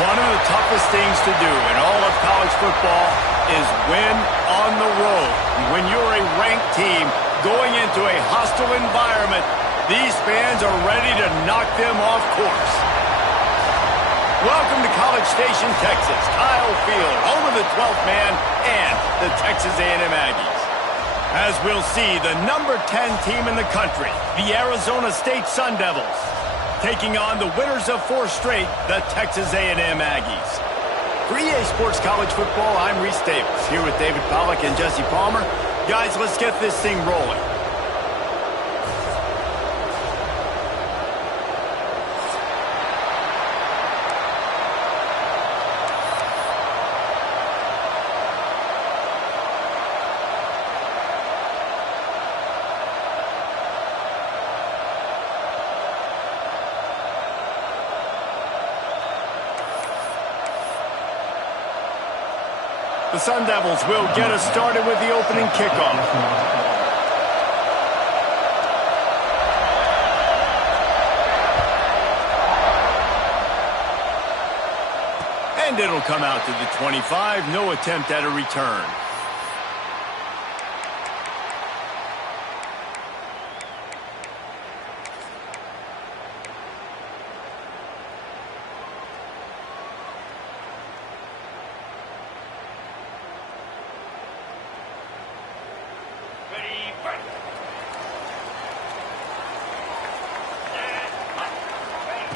One of the toughest things to do in all of college football is win on the road. When you're a ranked team going into a hostile environment, these fans are ready to knock them off course. Welcome to College Station, Texas. Kyle Field, home of the 12th man and the Texas A&M Aggies. As we'll see, the number 10 team in the country, the Arizona State Sun Devils, taking on the winners of 4 straight, the Texas A&M Aggies. For EA Sports College Football, I'm Reese Davis, here with David Pollack and Jesse Palmer. Guys, let's get this thing rolling. The Sun Devils will get us started with the opening kickoff. And it'll come out to the 25. No attempt at a return.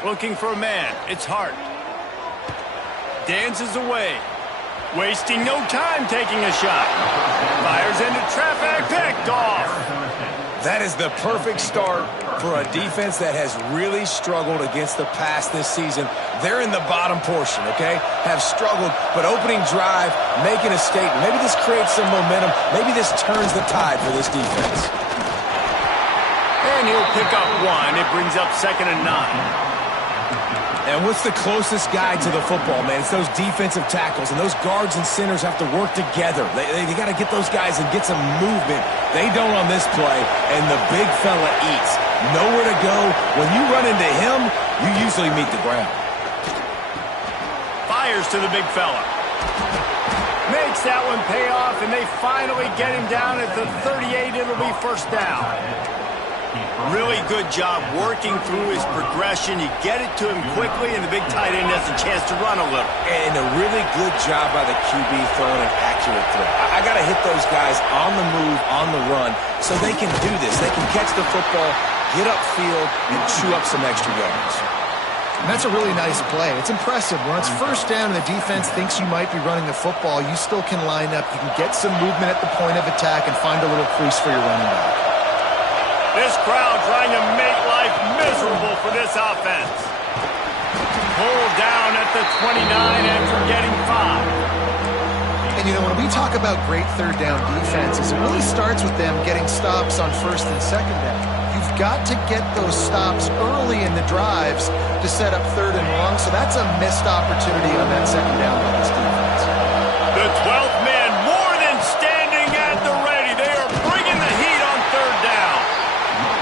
Looking for a man. It's Hart. Dances away. Wasting no time taking a shot. Fires into traffic. Picked off. That is the perfect start for a defense that has really struggled against the pass this season. They're in the bottom portion, okay? Have struggled, but opening drive, making a statement. Maybe this creates some momentum. Maybe this turns the tide for this defense. And he'll pick up 1. It brings up 2nd and 9. And what's the closest guy to the football, man? It's those defensive tackles, and those guards and centers have to work together. They got to get those guys and get some movement. They don't on this play, and the big fella eats. Nowhere to go. When you run into him, you usually meet the ground. Fires to the big fella. Makes that one pay off, and they finally get him down at the 38. It'll be first down. Really good job working through his progression. You get it to him quickly, and the big tight end has a chance to run a little. And a really good job by the QB throwing an accurate throw. I got to hit those guys on the move, on the run, so they can do this. They can catch the football, get upfield, and chew up some extra yards. And that's a really nice play. It's impressive. When it's first down and the defense thinks you might be running the football, you still can line up. You can get some movement at the point of attack and find a little crease for your running back. This crowd trying to make life miserable for this offense. Pulled down at the 29 after getting 5. And, you know, when we talk about great third down defenses, it really starts with them getting stops on first and second down. You've got to get those stops early in the drives to set up third and long, so that's a missed opportunity on that second down by this defense. The 12th man more than standing at the ready. They are bringing the heat on third down.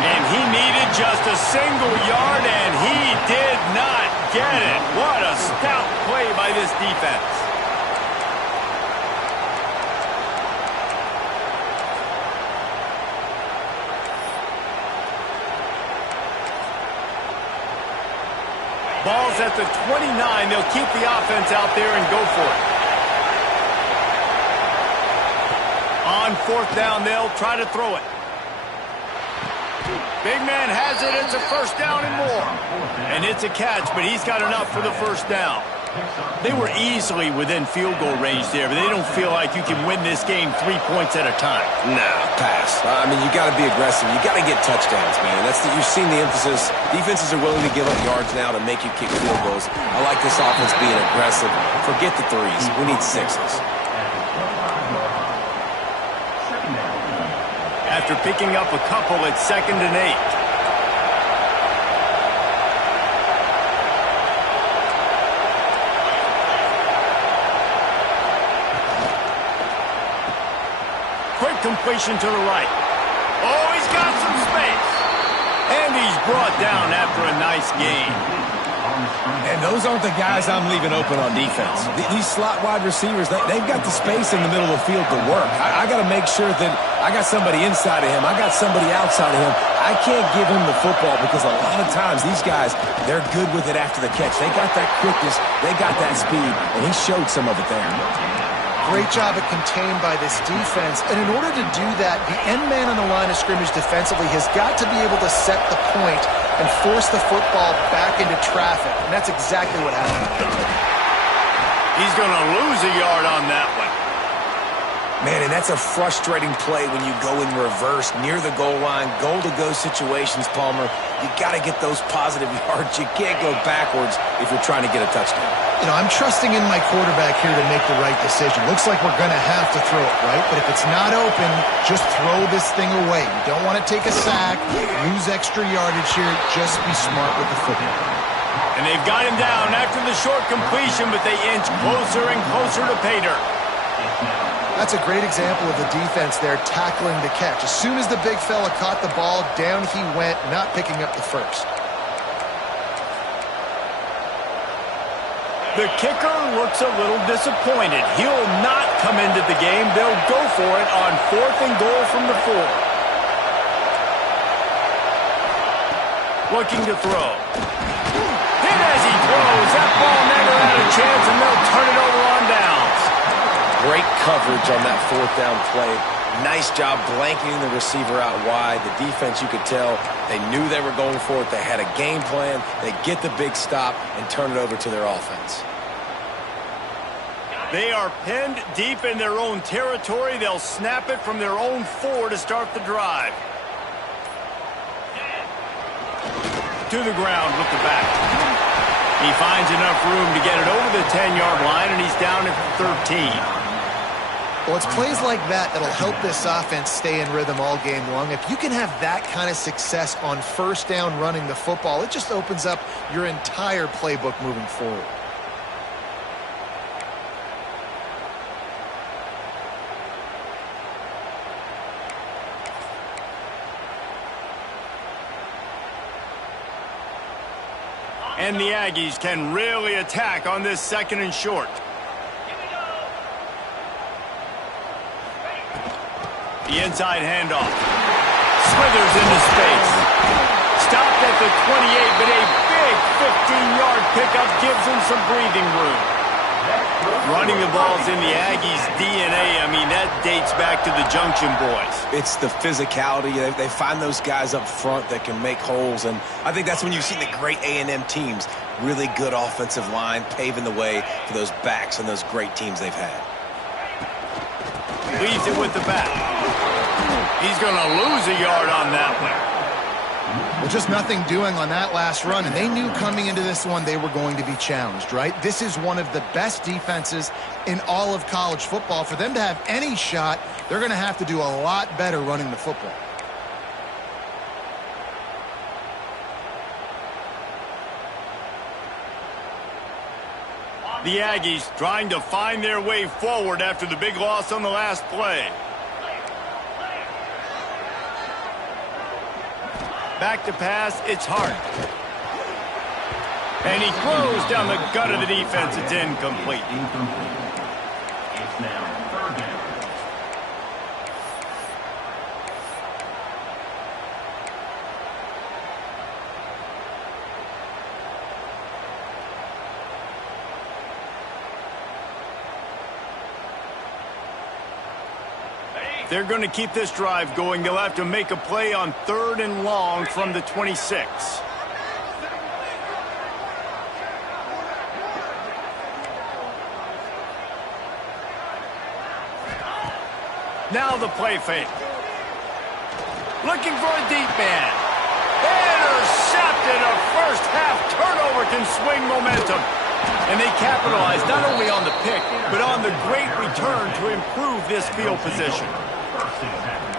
And he needed just a single yard, and he did not get it. What a stout play by this defense. Ball's at the 29. They'll keep the offense out there and go for it. On 4th down, they'll try to throw it. Big man has it. It's a first down and more. And it's a catch, but he's got enough for the first down. They were easily within field goal range there, but they don't feel like you can win this game 3 points at a time. Nah, pass. I mean, you got to be aggressive. You got to get touchdowns, man. You've seen the emphasis. Defenses are willing to give up yards now to make you kick field goals. I like this offense being aggressive. Forget the 3s. We need 6s. After picking up a couple at 2nd and 8. Quick completion to the right. Oh, he's got some space. And he's brought down after a nice gain. And those aren't the guys I'm leaving open on defense. These slot wide receivers, they've got the space in the middle of the field to work. I got to make sure that I got somebody inside of him. I got somebody outside of him. I can't give him the football because a lot of times these guys, they're good with it after the catch. They got that quickness. They got that speed, and he showed some of it there. Great job at contained by this defense. And in order to do that, the end man on the line of scrimmage defensively has got to be able to set the point and force the football back into traffic. And that's exactly what happened. He's going to lose a yard on that one. Man, and that's a frustrating play when you go in reverse near the goal line, goal-to-go situations, Palmer. You got to get those positive yards. You can't go backwards if you're trying to get a touchdown. You know, I'm trusting in my quarterback here to make the right decision. Looks like we're going to have to throw it, right? But if it's not open, just throw this thing away. You don't want to take a sack, lose extra yardage here. Just be smart with the football. And they've got him down after the short completion, but they inch closer and closer to pay dirt. That's a great example of the defense there tackling the catch. As soon as the big fella caught the ball, down he went, not picking up the first. The kicker looks a little disappointed. He'll not come into the game. They'll go for it on 4th and goal from the 4. Looking to throw. Hit as he throws. That ball never had a chance, and they'll turn it over on downs. Great coverage on that 4th down play. Nice job blanketing the receiver out wide. The defense, you could tell, they knew they were going for it. They had a game plan. They get the big stop and turn it over to their offense. They are pinned deep in their own territory. They'll snap it from their own 4 to start the drive. To the ground with the back. He finds enough room to get it over the 10-yard line, and he's down at 13. Well, it's plays like that that'll help this offense stay in rhythm all game long. If you can have that kind of success on 1st down running the football, it just opens up your entire playbook moving forward. And the Aggies can really attack on this 2nd and short. The inside handoff. Smithers into space. Stopped at the 28, but a big 15-yard pickup gives him some breathing room. Running the ball's in the Aggies' DNA. I mean, that dates back to the Junction Boys. It's the physicality. They find those guys up front that can make holes, and I think that's when you've seen the great A&M teams. Really good offensive line, paving the way for those backs and those great teams they've had. Leaves it with the back. He's going to lose a yard on that one. Well, just nothing doing on that last run, and they knew coming into this one they were going to be challenged, right? This is one of the best defenses in all of college football. For them to have any shot, they're going to have to do a lot better running the football. The Aggies trying to find their way forward after the big loss on the last play. Back to pass, it's Hart. And he throws down the gut of the defense. It's incomplete. It's now 3rd down. They're going to keep this drive going. They'll have to make a play on 3rd and long from the 26. Now the play fake. Looking for a deep man. Intercepted. A first half turnover can swing momentum. And they capitalize not only on the pick, but on the great return to improve this field position.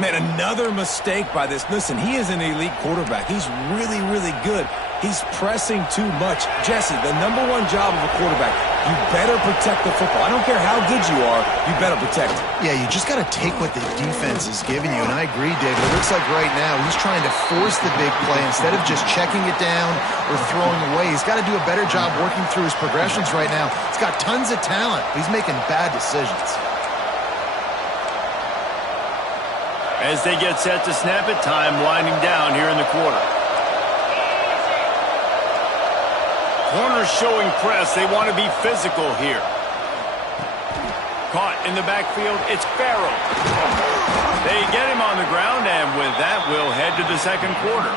Man, another mistake by this. Listen, he is an elite quarterback. He's really, really good. He's pressing too much. Jesse, the #1 job of a quarterback, you better protect the football. I don't care how good you are, you better protect it. Yeah, you just got to take what the defense is giving you, and I agree, David. It looks like right now he's trying to force the big play instead of just checking it down or throwing away. He's got to do a better job working through his progressions right now. He's got tons of talent, but he's making bad decisions. As they get set to snap it, time winding down here in the quarter. Corners showing press. They want to be physical here. Caught in the backfield. It's Farrell. They get him on the ground, and with that, we'll head to the second quarter.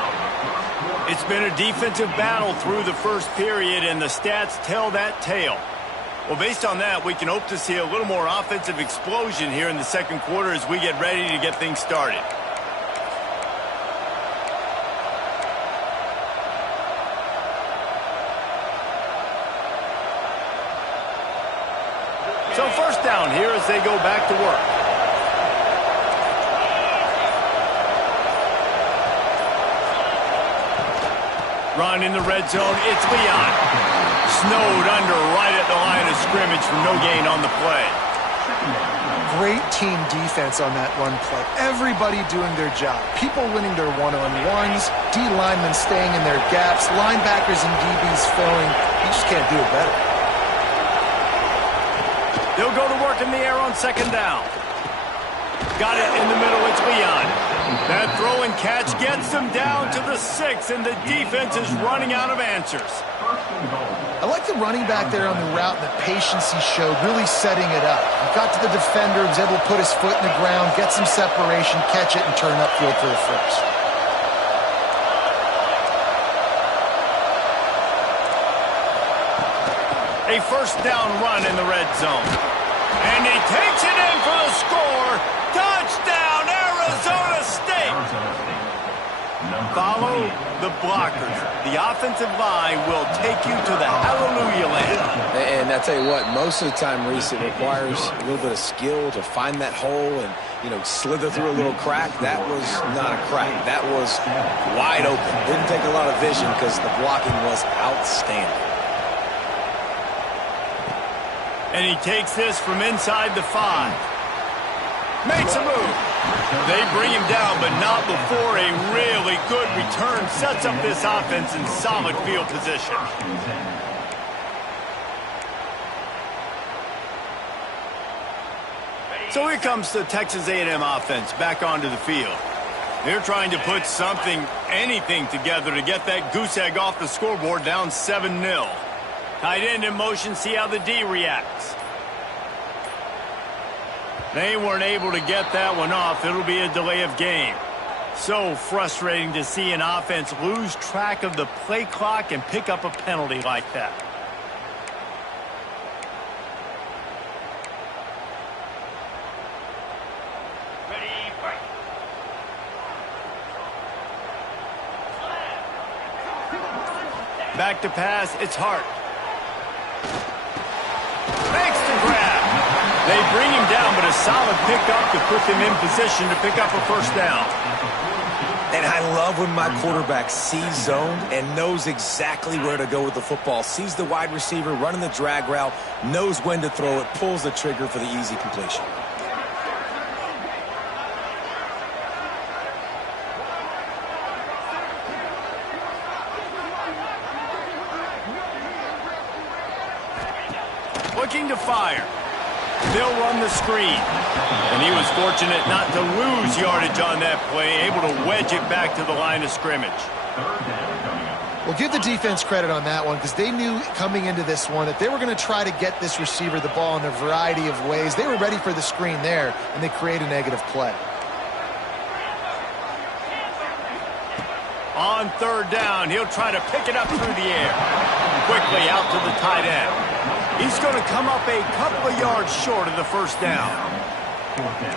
It's been a defensive battle through the first period, and the stats tell that tale. Well, based on that, we can hope to see a little more offensive explosion here in the second quarter as we get ready to get things started. So first down here as they go back to work. Run in the red zone. It's Leon. Snowed under right at the line of scrimmage for no gain on the play. Great team defense on that run play. Everybody doing their job. People winning their one-on-ones. D linemen staying in their gaps. Linebackers and DBs filling. You just can't do it better. They'll go to work in the air on second down. Got it in the middle. It's Leon. That throw and catch gets them down to the 6, and the defense is running out of answers. I like the running back there on the route and the patience he showed, really setting it up. He got to the defender, was able to put his foot in the ground, get some separation, catch it, and turn upfield for the first. A first down run in the red zone. And he takes it in for the score. Touchdown, Arizona State. Follow the blockers. The offensive line will take you to the hallelujah land. And I tell you what, most of the time, Reese, it requires a little bit of skill to find that hole and, slither through a little crack. That was not a crack. That was wide open. Didn't take a lot of vision because the blocking was outstanding. And he takes this from inside the 5. Makes a move. They bring him down, but not before a really good return sets up this offense in solid field position. So here comes the Texas A&M offense back onto the field. They're trying to put anything together to get that goose egg off the scoreboard down 7-0. Tight end in motion, see how the D reacts. They weren't able to get that one off. It'll be a delay of game. So frustrating to see an offense lose track of the play clock and pick up a penalty like that. Ready, fight. Back to pass, it's Hart. Makes the grab. They bring him down, but a solid pickup to put them in position to pick up a first down. And I love when my quarterback sees zone and knows exactly where to go with the football. Sees the wide receiver running the drag route, knows when to throw it, pulls the trigger for the easy completion. Looking to fire. They'll run the screen. And he was fortunate not to lose yardage on that play, able to wedge it back to the line of scrimmage. Well, give the defense credit on that one because they knew coming into this one that they were going to try to get this receiver the ball in a variety of ways. They were ready for the screen there, and they create a negative play. On third down, he'll try to pick it up through the air. Quickly out to the tight end. He's going to come up a couple of yards short of the first down.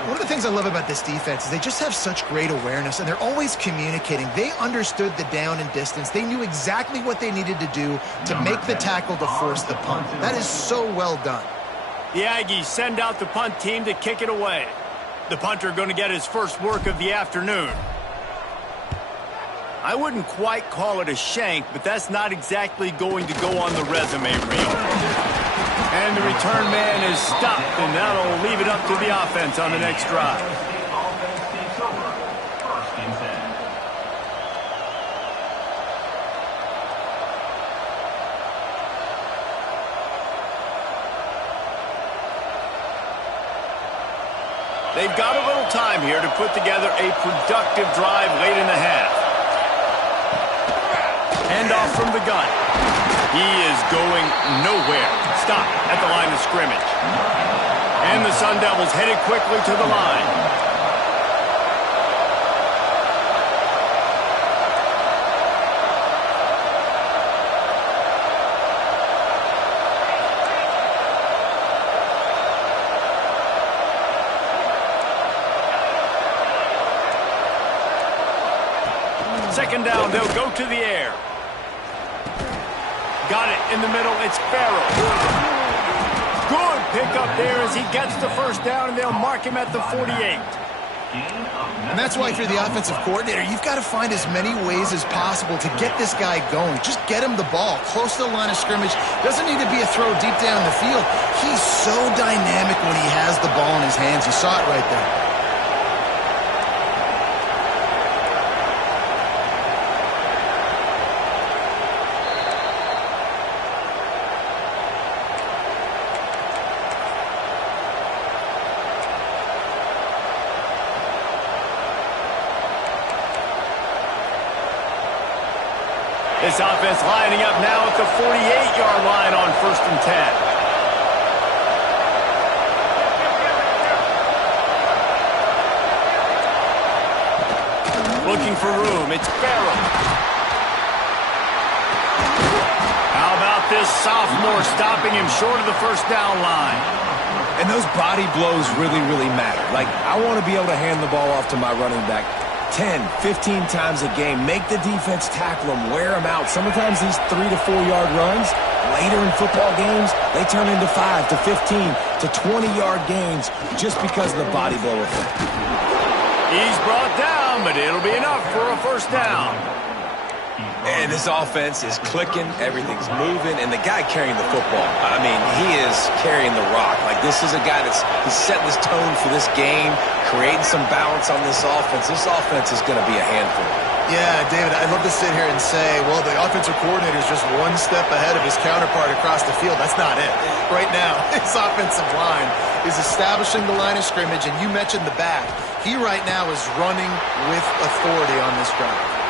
One of the things I love about this defense is they just have such great awareness, and they're always communicating. They understood the down and distance. They knew exactly what they needed to do to make the tackle to force the punt. That is so well done. The Aggies send out the punt team to kick it away. The punter going to get his first work of the afternoon. I wouldn't quite call it a shank, but that's not exactly going to go on the resume reel. And the return man is stopped, and that'll leave it up to the offense on the next drive. They've got a little time here to put together a productive drive late in the half. Handoff from the gun. He is going nowhere. Stop at the line of scrimmage. And the Sun Devils headed quickly to the line. Second down, they'll go to the air. Got it in the middle, it's Farrell. Good pickup there as he gets the first down, and they'll mark him at the 48. And that's why if you're the offensive coordinator, you've got to find as many ways as possible to get this guy going. Just get him the ball close to the line of scrimmage. Doesn't need to be a throw deep down the field. He's so dynamic when he has the ball in his hands. You saw it right there. This offense lining up now at the 48-yard line on 1st and 10. Looking for room, it's Farrell. How about this sophomore stopping him short of the first down line? And those body blows really, really matter. Like, I want to be able to hand the ball off to my running back 10, 15 times a game. Make the defense tackle them, wear them out. Sometimes these 3 to 4 yard runs, later in football games, they turn into 5 to 15 to 20-yard gains just because of the body blow effect. He's brought down, but it'll be enough for a first down. And this offense is clicking, everything's moving, and the guy carrying the football, I mean, he is carrying the rock. Like, this is a guy he's setting this tone for this game, creating some balance on this offense. This offense is going to be a handful. Yeah, David, I'd love to sit here and say, well, the offensive coordinator is just one step ahead of his counterpart across the field. That's not it. Right now, his offensive line is establishing the line of scrimmage, and you mentioned the back. He right now is running with authority on this drive.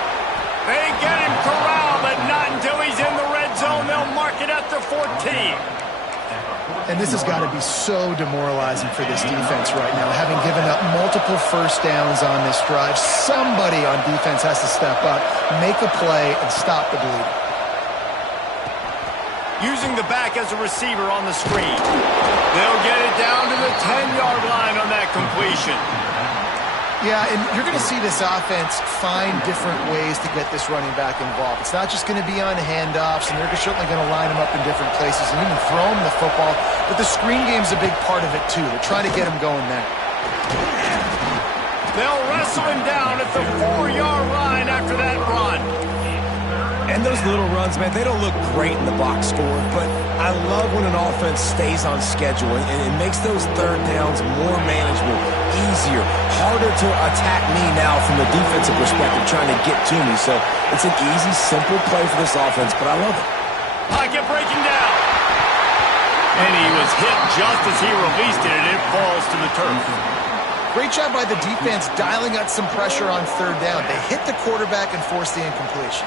They get him corralled, but not until he's in the red zone. They'll mark it at the 14. And this has got to be so demoralizing for this defense right now, having given up multiple first downs on this drive. Somebody on defense has to step up, make a play, and stop the bleeding. Using the back as a receiver on the screen. They'll get it down to the 10-yard line on that completion. Yeah, and you're going to see this offense find different ways to get this running back involved. It's not just going to be on handoffs, and they're certainly going to line him up in different places and even throw him the football. But the screen game's a big part of it, too. They're trying to get him going there. They'll wrestle him down at the 4-yard line after that run. And those little runs, man, they don't look great in the box score, but I love when an offense stays on schedule, and it makes those third downs more manageable, easier, harder to attack me now from the defensive perspective trying to get to me. So it's an easy, simple play for this offense, but I love it. Pocket breaking down. And he was hit just as he released it, and it falls to the turf. Great job by the defense dialing up some pressure on third down. They hit the quarterback and forced the incompletion.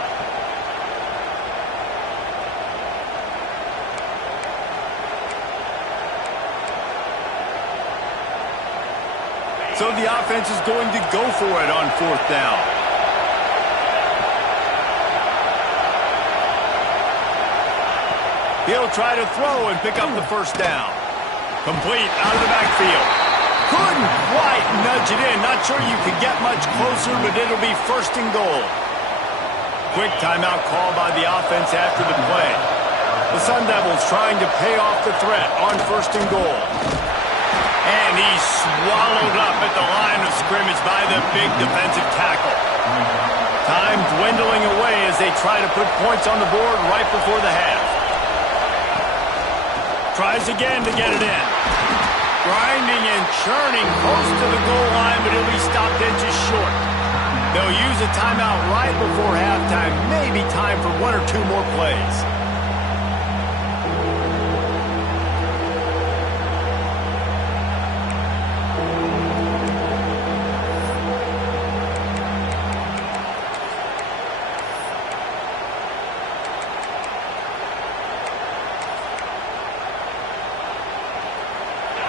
So the offense is going to go for it on 4th down. He'll try to throw and pick up the first down. Complete out of the backfield. Couldn't quite nudge it in. Not sure you could get much closer, but it'll be 1st and goal. Quick timeout call by the offense after the play. The Sun Devils trying to pay off the threat on 1st and goal. And he's swallowed up at the line of scrimmage by the big defensive tackle. Time dwindling away as they try to put points on the board right before the half. Tries again to get it in. Grinding and churning close to the goal line, but he'll be stopped inches short. They'll use a timeout right before halftime. Maybe time for one or two more plays.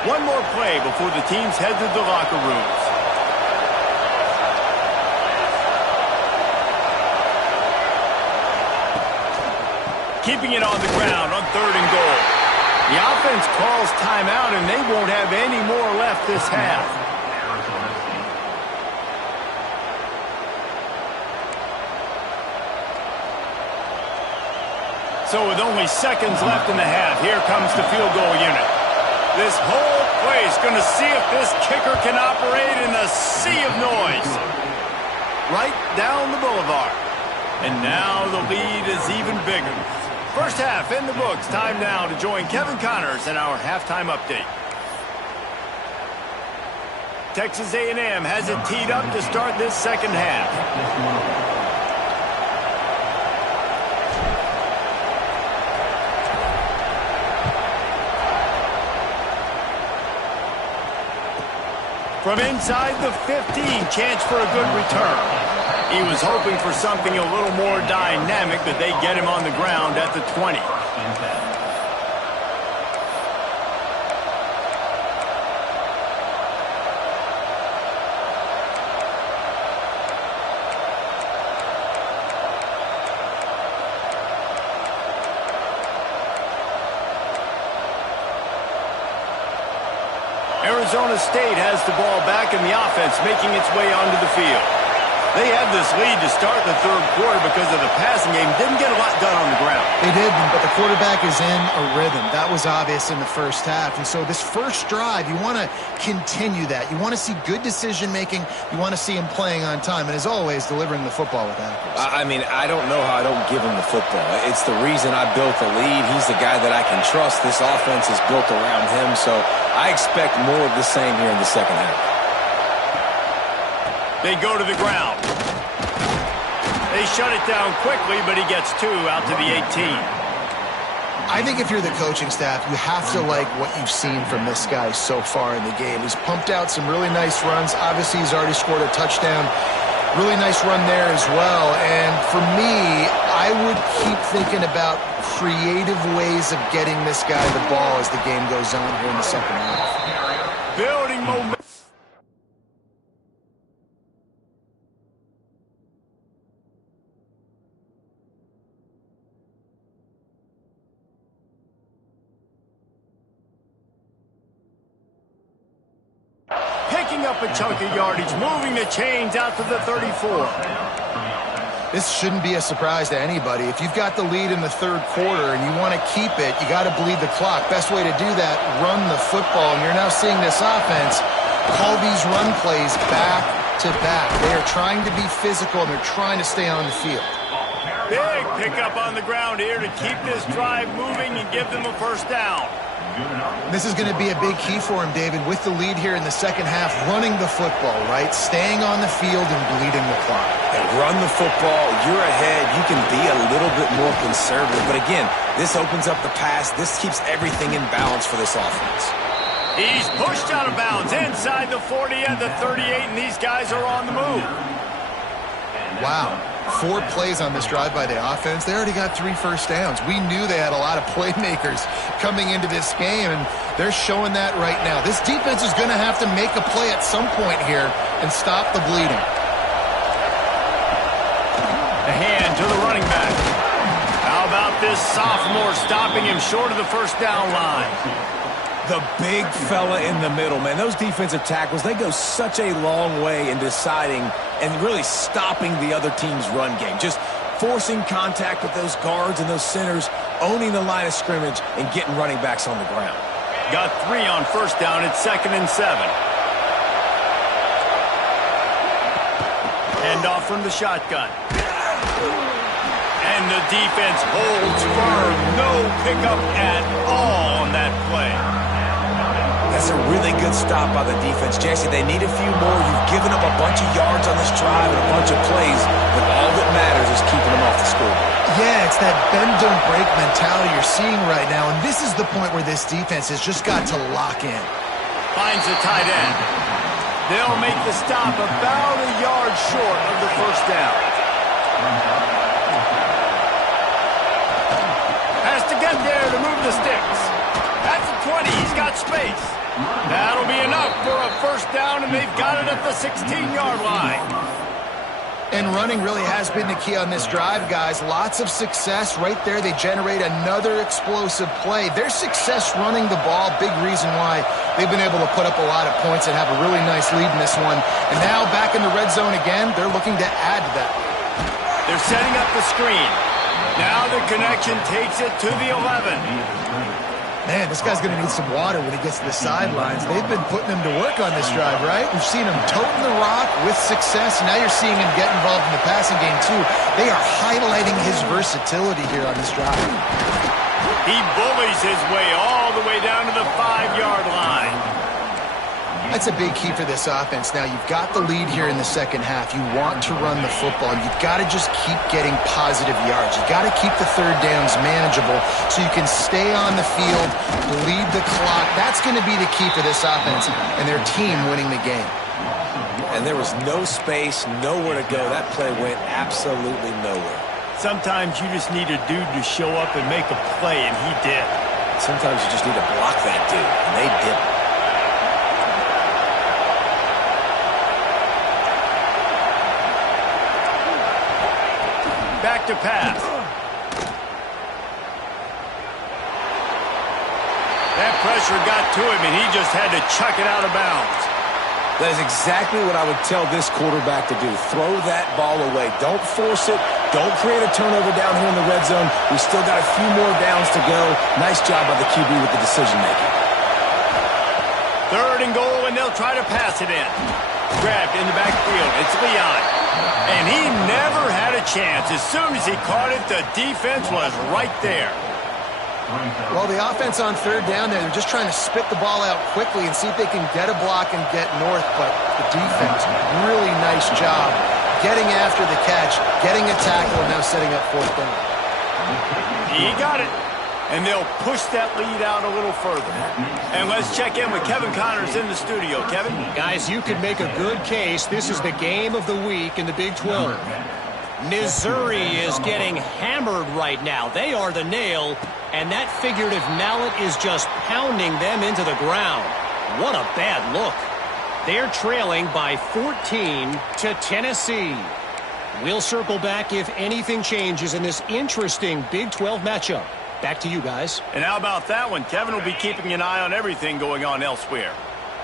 One more play before the teams head to the locker rooms. Keeping it on the ground on 3rd and goal. The offense calls timeout, and they won't have any more left this half. So with only seconds left in the half, here comes the field goal unit. This whole place going to see if this kicker can operate in a sea of noise. Right down the boulevard. And now the lead is even bigger. First half in the books. Time now to join Kevin Connors in our halftime update. Texas A&M has it teed up to start this second half. From inside the 15, chance for a good return. He was hoping for something a little more dynamic, but they get him on the ground at the 20. Arizona State has the ball back in the offense, making its way onto the field. They had this lead to start the 3rd quarter because of the passing game. Didn't get a lot done on the ground. They didn't, but the quarterback is in a rhythm. That was obvious in the first half. And so this first drive, you want to continue that. You want to see good decision-making. You want to see him playing on time. And as always, delivering the football with accuracy. I mean, I don't know how I don't give him the football. It's the reason I built the lead. He's the guy that I can trust. This offense is built around him. So I expect more of the same here in the second half. They go to the ground. They shut it down quickly, but he gets 2 out to the 18. I think if you're the coaching staff, you have to like what you've seen from this guy so far in the game. He's pumped out some really nice runs. Obviously, he's already scored a touchdown. Really nice run there as well. And for me, I would keep thinking about creative ways of getting this guy the ball as the game goes on here in the second half. Building momentum. Up a chunk of yardage, moving the chains out to the 34. This shouldn't be a surprise to anybody. If you've got the lead in the 3rd quarter and you want to keep it, you got to bleed the clock. Best way to do that, run the football. And you're now seeing this offense call these run plays back to back. They are trying to be physical and they're trying to stay on the field. Big pickup on the ground here to keep this drive moving and give them a first down. This is going to be a big key for him, David, with the lead here in the second half, running the football, right? Staying on the field and bleeding the clock. And run the football, you're ahead, you can be a little bit more conservative. But again, this opens up the pass. This keeps everything in balance for this offense. He's pushed out of bounds inside the 40 and the 38, and these guys are on the move. Wow. 4 plays on this drive by the offense. They already got 3 first downs. We knew they had a lot of playmakers coming into this game, and they're showing that right now. This defense is going to have to make a play at some point here and stop the bleeding. The hand to the running back. How about this sophomore stopping him short of the first down line? The big fella in the middle, man. Those defensive tackles, they go such a long way in deciding and really stopping the other team's run game. Just forcing contact with those guards and those centers, owning the line of scrimmage, and getting running backs on the ground. Got 3 on first down. It's 2nd and 7. Handoff from the shotgun. And the defense holds firm. No pickup at all on that play. That's a really good stop by the defense. Jesse, they need a few more. You've given up a bunch of yards on this drive and a bunch of plays, but all that matters is keeping them off the scoreboard. Yeah, it's that bend, don't break mentality you're seeing right now, and this is the point where this defense has just got to lock in. Finds the tight end. They'll make the stop about a yard short of the first down. Has to get there to move the sticks. That's a 20. He's got space. That'll be enough for a first down, and they've got it at the 16-yard line. And running really has been the key on this drive, guys. Lots of success right there. They generate another explosive play. Their success running the ball, big reason why they've been able to put up a lot of points and have a really nice lead in this one. And now back in the red zone again, they're looking to add to that. They're setting up the screen. Now the connection takes it to the 11. Man, this guy's going to need some water when he gets to the sidelines. They've been putting him to work on this drive, right? We've seen him toting the rock with success, and now you're seeing him get involved in the passing game, too. They are highlighting his versatility here on this drive. He bullies his way all the way down to the 5-yard line. That's a big key for this offense. Now, you've got the lead here in the second half. You want to run the football. You've got to just keep getting positive yards. You've got to keep the third downs manageable so you can stay on the field, bleed the clock. That's going to be the key for this offense and their team winning the game. And there was no space, nowhere to go. That play went absolutely nowhere. Sometimes you just need a dude to show up and make a play, and he did. Sometimes you just need to block that dude, and they didn't. Back to pass. That pressure got to him, and he just had to chuck it out of bounds. That is exactly what I would tell this quarterback to do. Throw that ball away. Don't force it. Don't create a turnover down here in the red zone. We still got a few more downs to go. Nice job by the QB with the decision-making. 3rd and goal, and they'll try to pass it in. Grabbed in the backfield. It's Leon. And he never had a chance. As soon as he caught it, the defense was right there. Well, the offense on 3rd down there, they're just trying to spit the ball out quickly and see if they can get a block and get north. But the defense, really nice job getting after the catch, getting a tackle, and now setting up 4th down. He got it. And they'll push that lead out a little further. And let's check in with Kevin Connors in the studio. Kevin? Guys, you could make a good case. This is the game of the week in the Big 12. Missouri is getting hammered right now. They are the nail, and that figurative mallet is just pounding them into the ground. What a bad look. They're trailing by 14 to Tennessee. We'll circle back if anything changes in this interesting Big 12 matchup. Back to you guys. And how about that one? Kevin will be keeping an eye on everything going on elsewhere.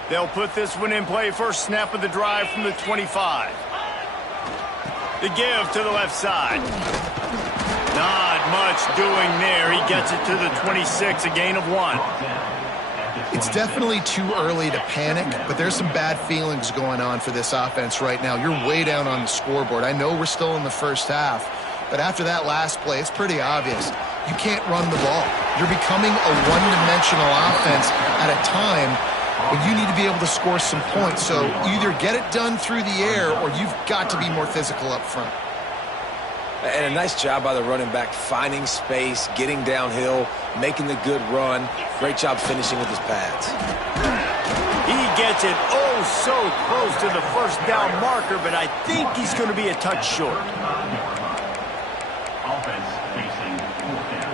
They'll put this one in play. First snap of the drive from the 25. The give to the left side. Not much doing there. He gets it to the 26, a gain of 1. It's definitely too early to panic, but there's some bad feelings going on for this offense right now. You're way down on the scoreboard. I know we're still in the first half, but after that last play, it's pretty obvious. You can't run the ball. You're becoming a one-dimensional offense at a time when you need to be able to score some points. So either get it done through the air or you've got to be more physical up front. And a nice job by the running back, finding space, getting downhill, making the good run. Great job finishing with his pads. He gets it so close to the first down marker, but I think he's going to be a touch short. Offense facing 4th down.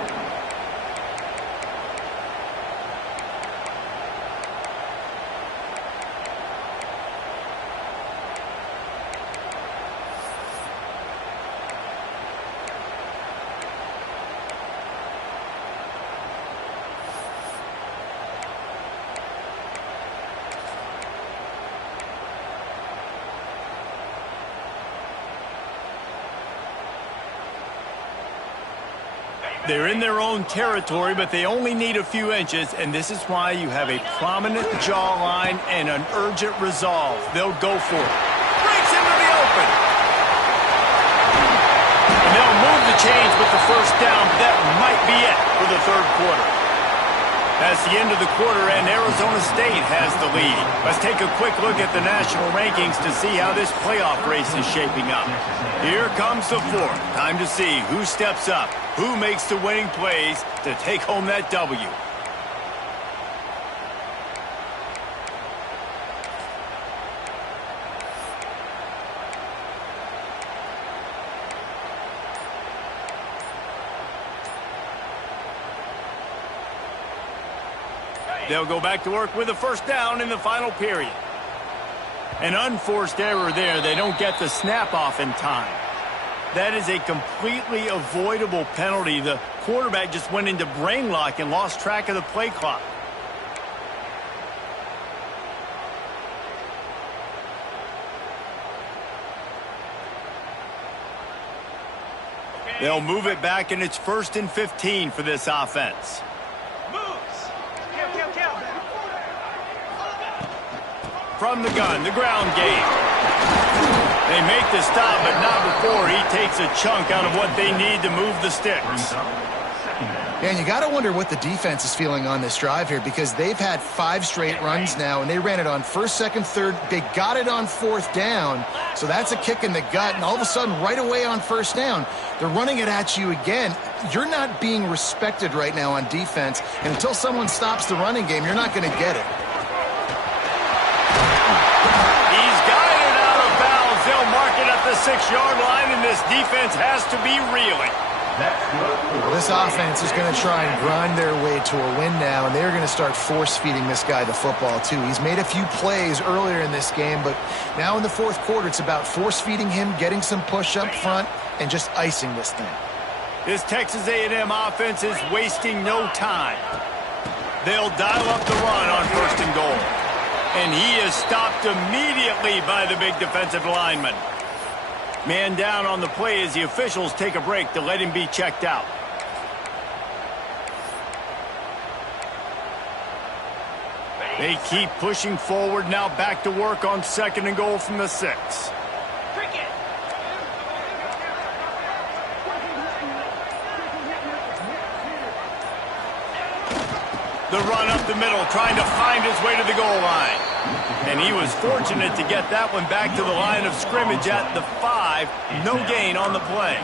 They're in their own territory, but they only need a few inches, and this is why you have a prominent jawline and an urgent resolve. They'll go for it. Breaks into the open. change with the first down, but that might be it for the third quarter. That's the end of the quarter, and Arizona State has the lead. Let's take a quick look at the national rankings to see how this playoff race is shaping up. Here comes the fourth. Time to see who steps up, who makes the winning plays to take home that W. They'll go back to work with a first down in the final period. An unforced error there. They don't get the snap off in time. That is a completely avoidable penalty. The quarterback just went into brain lock and lost track of the play clock. They'll move it back, and it's 1st and 15 for this offense. From the gun, the ground game. They make the stop, but not before he takes a chunk out of what they need to move the sticks. Yeah, and you got to wonder what the defense is feeling on this drive here, because they've had 5 straight runs now, and they ran it on 1st, 2nd, 3rd. They got it on 4th down, so that's a kick in the gut, and all of a sudden, right away on 1st down, they're running it at you again. You're not being respected right now on defense, and until someone stops the running game, you're not going to get it. They'll mark it at the 6-yard line, and this defense has to be reeling. Well, this offense is going to try and grind their way to a win now, and they're going to start force-feeding this guy the football, too. He's made a few plays earlier in this game, but now in the 4th quarter, it's about force-feeding him, getting some push up front, and just icing this thing. This Texas A&M offense is wasting no time. They'll dial up the run on 1st and goal. And he is stopped immediately by the big defensive lineman. Man down on the play as the officials take a break to let him be checked out. They keep pushing forward, now back to work on 2nd and goal from the 6. The run up the middle, trying to find his way to the goal line. And he was fortunate to get that one back to the line of scrimmage at the 5. No gain on the play.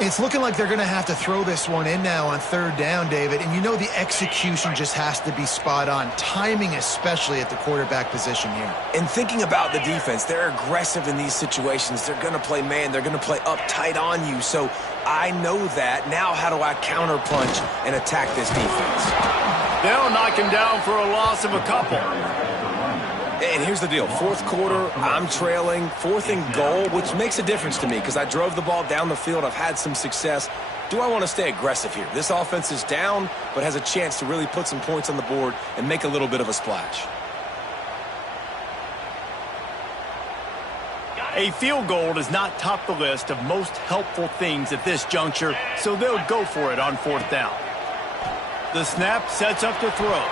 It's looking like they're going to have to throw this one in now on 3rd down, David. And you know the execution just has to be spot on. Timing especially at the quarterback position here. And thinking about the defense, they're aggressive in these situations. They're going to play man. They're going to play uptight on you. So I know that. Now how do I counterpunch and attack this defense? They'll knock him down for a loss of a couple. And here's the deal. 4th quarter, I'm trailing. 4th and goal, which makes a difference to me because I drove the ball down the field. I've had some success. Do I want to stay aggressive here? This offense is down, but has a chance to really put some points on the board and make a little bit of a splash. A field goal does not top the list of most helpful things at this juncture, so they'll go for it on 4th down. The snap sets up the throw.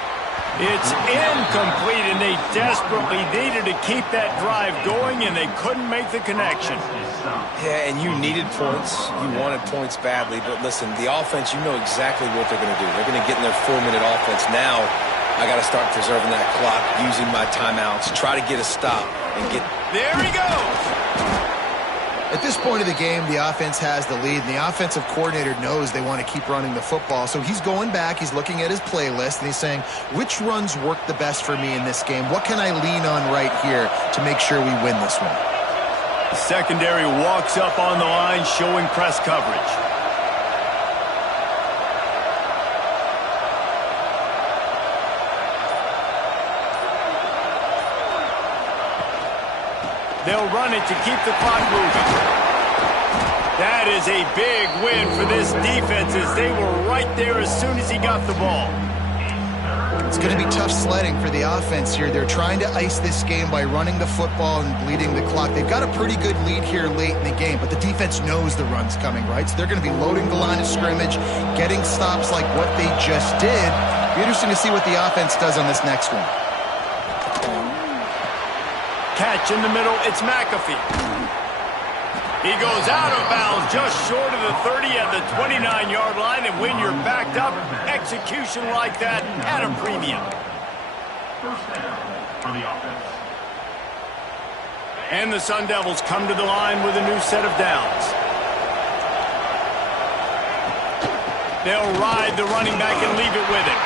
It's incomplete, and they desperately needed to keep that drive going, and they couldn't make the connection. Yeah, and you needed points. You wanted points badly, but listen, the offense, you know exactly what they're going to do. They're going to get in their 4-minute offense. Now I got to start preserving that clock, using my timeouts, try to get a stop, and get... There he goes! At this point of the game, the offense has the lead, and the offensive coordinator knows they want to keep running the football. So he's going back, he's looking at his playlist, and he's saying, which runs work the best for me in this game? What can I lean on right here to make sure we win this one? The secondary walks up on the line, showing press coverage. They'll run it to keep the clock moving. That is a big win for this defense as they were right there as soon as he got the ball. It's going to be tough sledding for the offense here. They're trying to ice this game by running the football and bleeding the clock. They've got a pretty good lead here late in the game, but the defense knows the run's coming, right? So they're going to be loading the line of scrimmage, getting stops like what they just did. Be interesting to see what the offense does on this next one. Catch in the middle, it's McAfee. He goes out of bounds just short of the 30 at the 29-yard line, and when you're backed up, execution like that at a premium. First down for the offense. And the Sun Devils come to the line with a new set of downs. They'll ride the running back and leave it with him.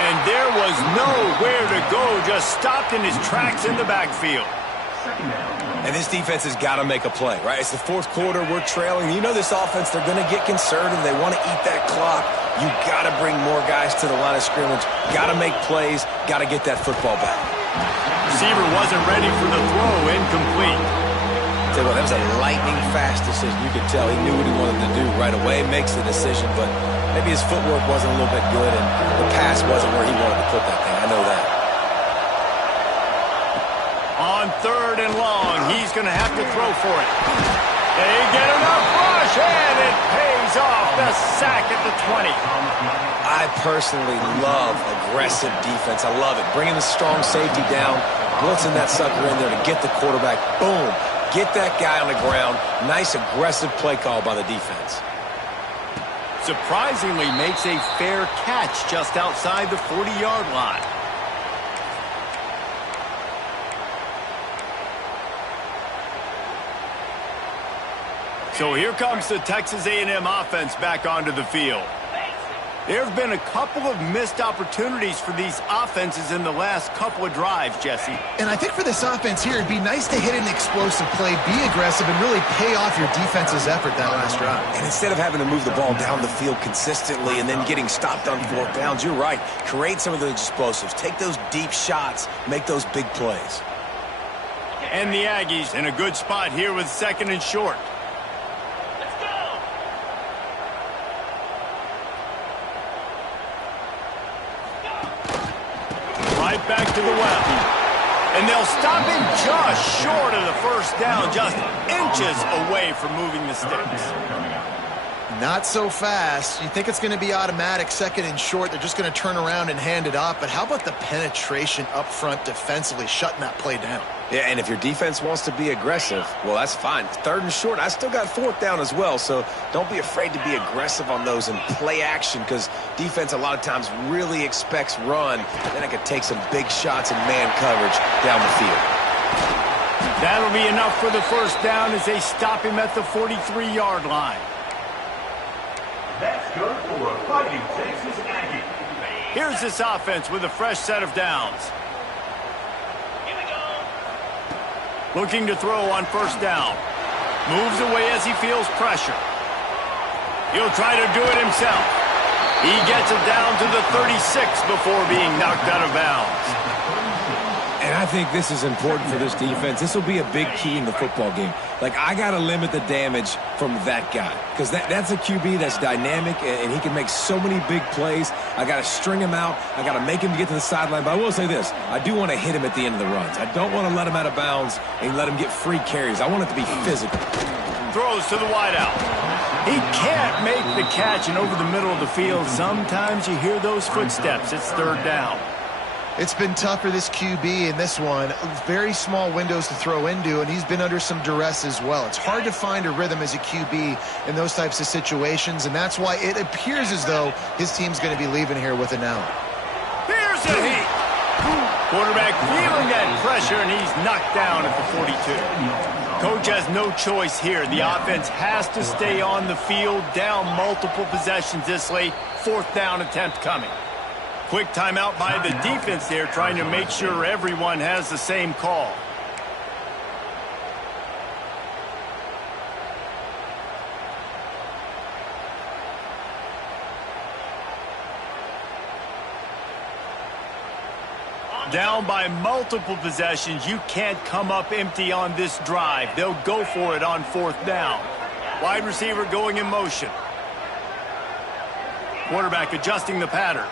And there was nowhere to go, just stopped in his tracks in the backfield. Second down. And this defense has got to make a play, right? It's the fourth quarter. We're trailing. You know this offense, they're going to get conservative. They want to eat that clock. You got to bring more guys to the line of scrimmage. Got to make plays. Got to get that football back. Receiver wasn't ready for the throw, incomplete. Tell you what, that was a lightning-fast decision. You could tell he knew what he wanted to do right away. Makes the decision, but maybe his footwork wasn't a little bit good, and the pass wasn't where he wanted to put that thing. I know that. On 3rd and long, he's going to have to throw for it. They get enough rush, and it pays off. The sack at the 20. I personally love aggressive defense. I love it. Bringing the strong safety down, blitzing that sucker in there to get the quarterback. Boom. Get that guy on the ground. Nice aggressive play call by the defense. Surprisingly makes a fair catch just outside the 40-yard line. So here comes the Texas A&M offense back onto the field. There have been a couple of missed opportunities for these offenses in the last couple of drives, Jesse. And I think for this offense here, it'd be nice to hit an explosive play, be aggressive, and really pay off your defense's effort that last drive. And instead of having to move the ball down the field consistently and then getting stopped on 4th downs, you're right. Create some of those explosives. Take those deep shots. Make those big plays. And the Aggies in a good spot here with 2nd and short. Right back to the well. And they'll stop him just short of the 1st down, just inches away from moving the sticks. Not so fast. You think it's going to be automatic, 2nd and short. They're just going to turn around and hand it off. But how about the penetration up front defensively, shutting that play down? Yeah, and if your defense wants to be aggressive, well, that's fine. 3rd and short, I still got 4th down as well, so don't be afraid to be aggressive on those and play action, because defense a lot of times really expects run. Then I could take some big shots in man coverage down the field. That'll be enough for the 1st down as they stop him at the 43-yard line. That's good for a Fighting Texas Aggie. Here's this offense with a fresh set of downs. Looking to throw on 1st down. Moves away as he feels pressure. He'll try to do it himself. He gets it down to the 36 before being knocked out of bounds. And I think this is important for this defense. This will be a big key in the football game. Like, I got to limit the damage from that guy, because that's a QB that's dynamic, and he can make so many big plays. I got to string him out. I got to make him get to the sideline. But I will say this. I do want to hit him at the end of the runs. I don't want to let him out of bounds and let him get free carries. I want it to be physical. Throws to the wideout. He can't make the catch, and over the middle of the field, sometimes you hear those footsteps. It's 3rd down. It's been tough for this QB in this one. Very small windows to throw into, and he's been under some duress as well. It's hard to find a rhythm as a QB in those types of situations, and that's why it appears as though his team's going to be leaving here with it now. Here's a heat. Quarterback feeling that pressure, and he's knocked down at the 42. Coach has no choice here. The offense has to stay on the field, down multiple possessions this late. 4th down attempt coming. Quick timeout by the defense there, trying to make sure everyone has the same call. Down by multiple possessions, you can't come up empty on this drive. They'll go for it on 4th down. Wide receiver going in motion. Quarterback adjusting the pattern.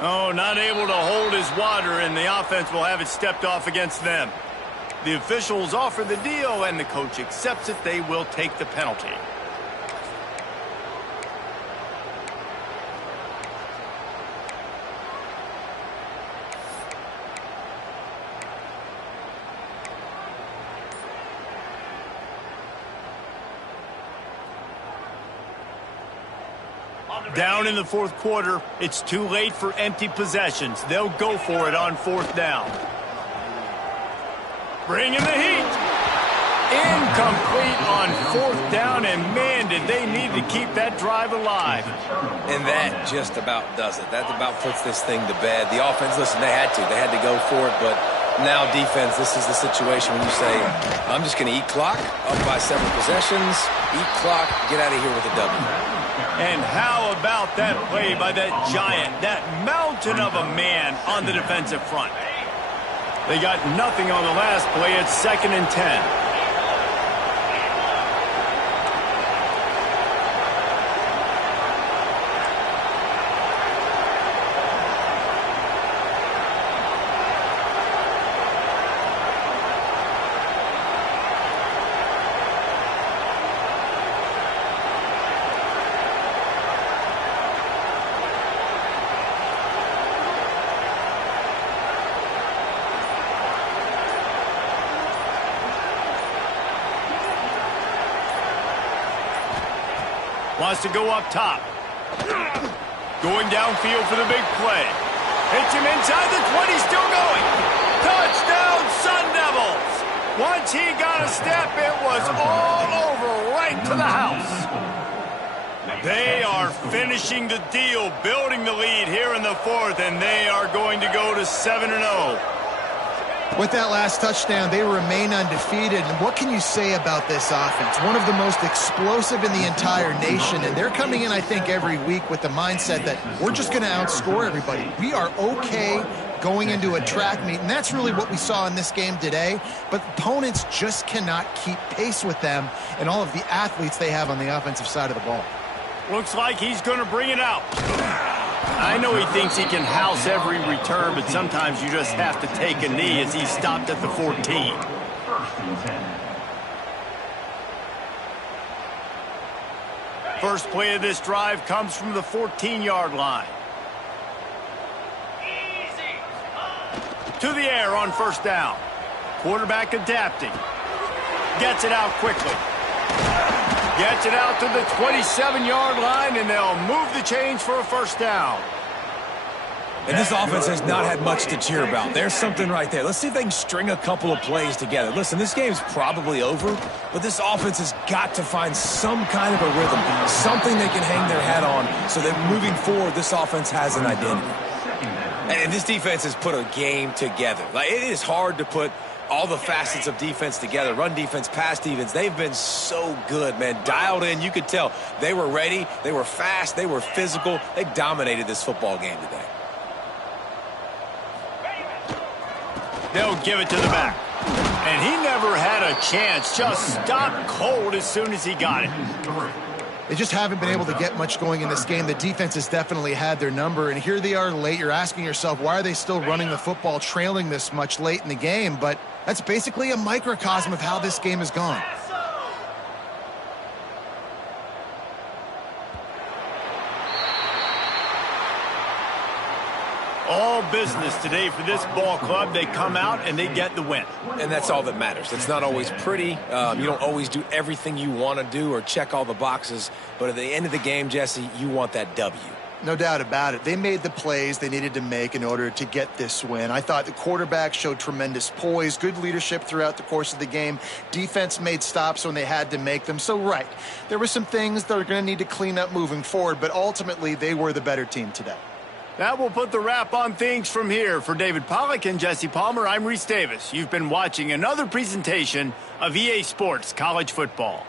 Oh, not able to hold his water, and the offense will have it stepped off against them. The officials offer the deal, and the coach accepts it. They will take the penalty. Down in the fourth quarter, it's too late for empty possessions. They'll go for it on fourth down. Bringing the heat. Incomplete on fourth down, and man, did they need to keep that drive alive. And that just about does it. That about puts this thing to bed. The offense, listen, they had to go for it, but now defense, this is the situation when you say, I'm just going to eat clock, up by several possessions, eat clock, get out of here with a W. And how about that play by that giant, that mountain of a man on the defensive front? They got nothing on the last play. It's 2nd and 10. Wants to go up top. Going downfield for the big play. Hits him inside the 20, still going. Touchdown, Sun Devils. Once he got a step, it was all over right to the house. They are finishing the deal, building the lead here in the fourth, and they are going to go to 7-0. With that last touchdown, they remain undefeated. And what can you say about this offense? One of the most explosive in the entire nation. And they're coming in, I think, every week with the mindset that we're just going to outscore everybody. We are okay going into a track meet. And that's really what we saw in this game today. But opponents just cannot keep pace with them and all of the athletes they have on the offensive side of the ball. Looks like he's going to bring it out. I know he thinks he can house every return, but sometimes you just have to take a knee as he stopped at the 14. 1st and 10. First play of this drive comes from the 14-yard line. To the air on first down. Quarterback adapting. Gets it out quickly. Gets it out to the 27-yard line, and they'll move the chains for a first down. And this offense has not had much to cheer about. There's something right there. Let's see if they can string a couple of plays together. Listen, this game's probably over, but this offense has got to find some kind of a rhythm, something they can hang their hat on so that moving forward, this offense has an identity. And this defense has put a game together. Like, it is hard to put all the facets of defense together, run defense, pass defense. They've been so good, man. Dialed in, you could tell. They were ready, they were fast, they were physical. They dominated this football game today. They'll give it to the back. And he never had a chance. Just stopped cold as soon as he got it. They just haven't been able to get much going in this game. The defense has definitely had their number, and here they are late. You're asking yourself, why are they still running the football, trailing this much late in the game? But that's basically a microcosm of how this game has gone. All business today for this ball club. They come out and they get the win. And that's all that matters. It's not always pretty. You don't always do everything you want to do or check all the boxes. But at the end of the game, Jesse, you want that W. No doubt about it. They made the plays they needed to make in order to get this win. I thought the quarterback showed tremendous poise, good leadership throughout the course of the game. Defense made stops when they had to make them. So, right, there were some things that are going to need to clean up moving forward, but ultimately they were the better team today. That will put the wrap on things from here. For David Pollack and Jesse Palmer, I'm Reese Davis. You've been watching another presentation of EA Sports College Football.